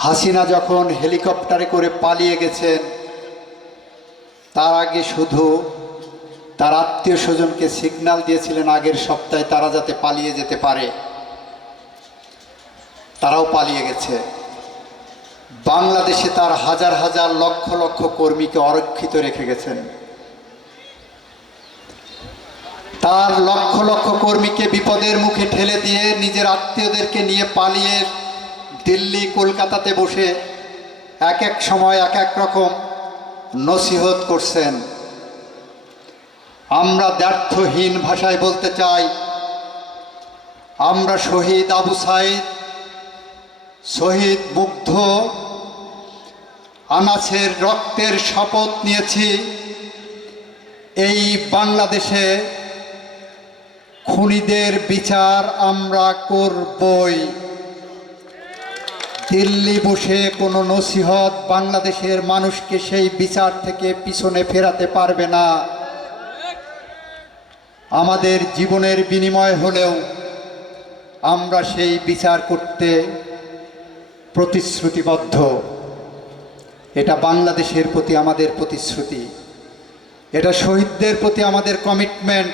হাসিনা যখন হেলিকপ্টারে করে পালিয়ে গেছেন, তার আগে শুধু তার আত্মীয় স্বজনকে সিগন্যাল দিয়েছিলেন আগের সপ্তাহে তারা যাতে পালিয়ে যেতে পারে। তারাও পালিয়ে গেছে। বাংলাদেশে তার হাজার হাজার লক্ষ লক্ষ কর্মীকে অরক্ষিত রেখে গেছেন। তার লক্ষ লক্ষ কর্মীকে বিপদের মুখে ঠেলে দিয়ে নিজের আত্মীয়দেরকে নিয়ে পালিয়ে দিল্লি কলকাতাতে বসে এক এক সময় এক এক রকম নসিহত করছেন। আমরা দ্ব্যর্থহীন ভাষায় বলতে চাই, আমরা শহীদ আবু সাইদ, শহীদ মুগ্ধ আনাসের রক্তের শপথ নিয়েছি এই বাংলাদেশে খুনিদের বিচার আমরা করবই। দিল্লি বসে কোনো নসিহত বাংলাদেশের মানুষকে সেই বিচার থেকে পিছনে ফেরাতে পারবে না। আমাদের জীবনের বিনিময় হলেও আমরা সেই বিচার করতে প্রতিশ্রুতিবদ্ধ। এটা বাংলাদেশের প্রতি আমাদের প্রতিশ্রুতি, এটা শহীদদের প্রতি আমাদের কমিটমেন্ট।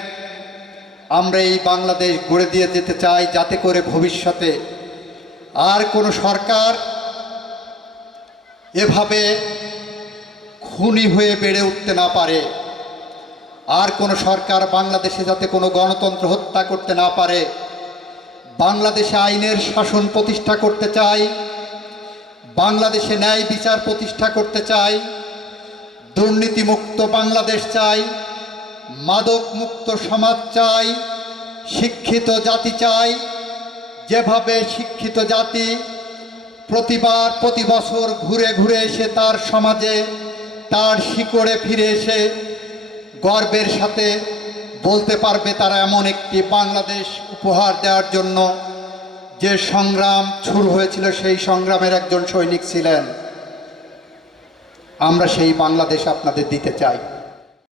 আমরা এই বাংলাদেশ গড়ে দিয়ে যেতে চাই যাতে করে ভবিষ্যতে আর কোনো সরকার এভাবে খুনি হয়ে বেড়ে উঠতে না পারে, আর কোনো সরকার বাংলাদেশে যাতে কোনো গণতন্ত্র হত্যা করতে না পারে। বাংলাদেশে আইনের শাসন প্রতিষ্ঠা করতে চাই, বাংলাদেশে ন্যায় বিচার প্রতিষ্ঠা করতে চাই, দুর্নীতিমুক্ত বাংলাদেশ চাই, মাদক মুক্ত সমাজ চাই, শিক্ষিত জাতি চাই। যেভাবে শিক্ষিত জাতি প্রতি বছর ঘুরে ঘুরে এসে তার সমাজে তার শিকড়ে ফিরে এসে গর্বের সাথে বলতে পারবে তারা এমন একটি বাংলাদেশ উপহার দেওয়ার জন্য যে সংগ্রাম শুরু হয়েছিল, সেই সংগ্রামের একজন সৈনিক ছিলেন। আমরা সেই বাংলাদেশ আপনাদের দিতে চাই।